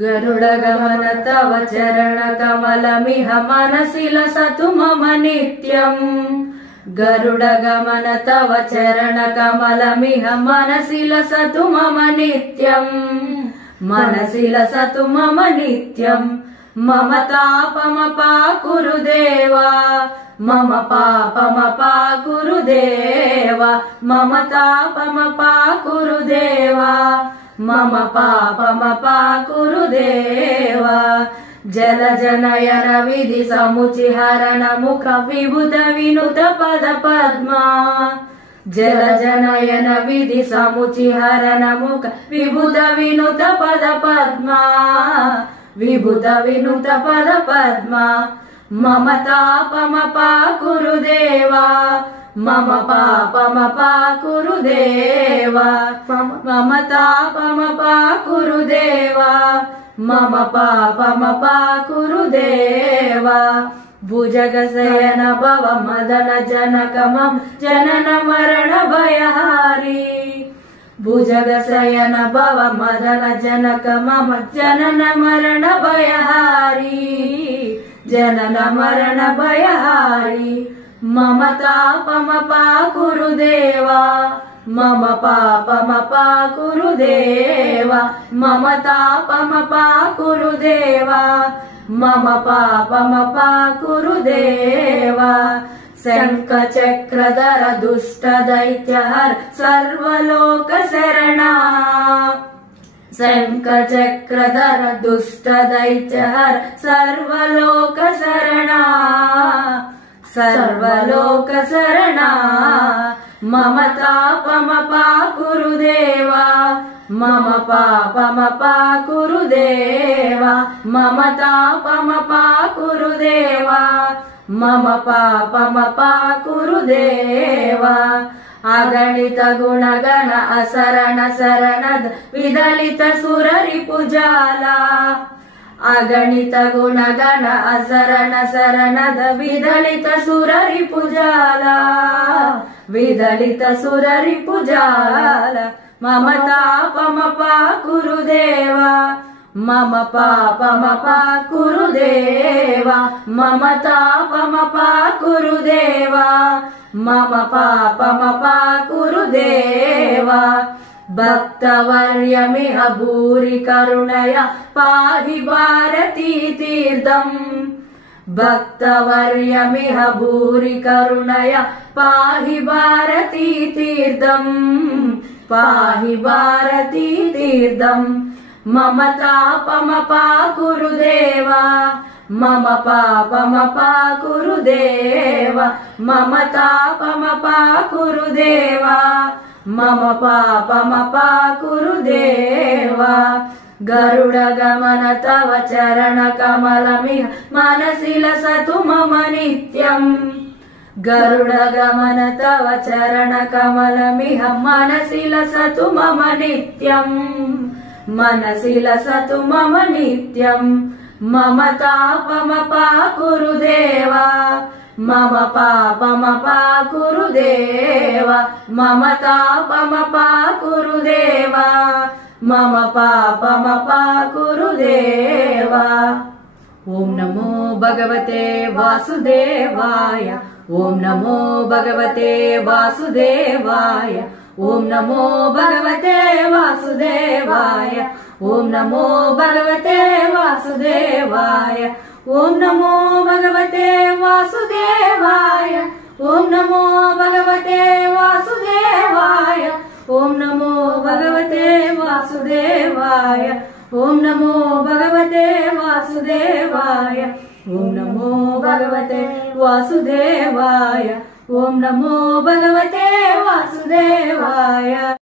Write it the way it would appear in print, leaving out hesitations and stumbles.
गरुडगमन तव चरण कमलमिह मनसि लसतु मम नित्यम्। गरुडगमन तव चरण कमलमिह मनसि लसतु मम नित्यम्। मनसि लसतु मम नित्यम्। मम तापमपाकुरु देवा, मम पापमपाकुरु देवा, मम तापमपाकुरु देवा, मम पापमपाकुरु देवा। जलजनयन विधि समुचिहरण मुख विबुध विनुत पद पद्मा। जलजनयन विधि समुचिहरण मुख विबुध विनुत पद पद्मा। विबुध विनुत पद पद्मा। मम तापमपाकुरु देवा, मम पापमपाकुरु देवा, मम तापमपाकुरु देवा, मम पापमपाकुरु देवा। भुजगशयन भव मदन जनक मम जनन मरण भयहारी। भुजगशयन भव मदन जनक मम जनन मरण भयहारी, जनन मरण भयहारी। मम तापमपाकुरु देवा, मम पापमपाकुरु देवा, मम तापमपाकुरु देवा, मम पापमपाकुरु देवा। शंख चक्रधर दुष्ट दैत्यहर सर्वलोक शरणा। शंख चक्रधर दुष्ट दैत्यहर सर्वलोक शरणा, सर्वलोक शरणा। मम तापमपाकुरु देवा, मम पापमपाकुरु देवा, मम तापमपाकुरु देवा, मम पापमपाकुरु देवा। अगणित गुणगण असरण शरणद विदलित सुररिपुजाला। अगणित गुणगण असरण शरणद विदलित सुररिपुजाला, विदलित सुररिपुजाला। मम तापमपाकुरु देवा, मम पापमपाकुरु देवा, मम तापमपाकुरु देवा, मम पापमपाकुरु देवा। भक्तवर्यमिह भूरि करुणया पाहि भारती तीर्थम्। भक्तवर्यमिह भूरि करुणया पाहि भारती तीर्थम्, पाहि भारती तीर्थम्। मम तापमपाकुरु देवा, मम पापमपाकुरु देवा, मम तापमपाकुरु देवा, मम पापमपाकुरु देवा। गरुडगमन तव चरण कमलमिह मनसि लसतु मम नित्यम्। गरुडगमन तव चरण कमलमिह मनसि लसतु मम नित्यम्। मनसि लसतु मम नित्यम्। मम तापमपाकुरु देवा, मम पापमपाकुरु देवा, मम तापमपाकुरु देवा, मम पापमपाकुरु देवा। ओम नमो भगवते वासुदेवाय, ओम नमो भगवते वासुदेवाय, ओम नमो भगवते वासुदेवाय, ओम नमो भगवते वासुदेवाय, ओम नमो भगवते वासुदेवाय, ओम नमो भगवते वासुदेवाय, ओम नमो भगवते वासुदेवाय, ओम नमो भगवते वासुदेवाय, ओम नमो भगवते वासुदेवाय, ओम नमो भगवते वासुदेवाय।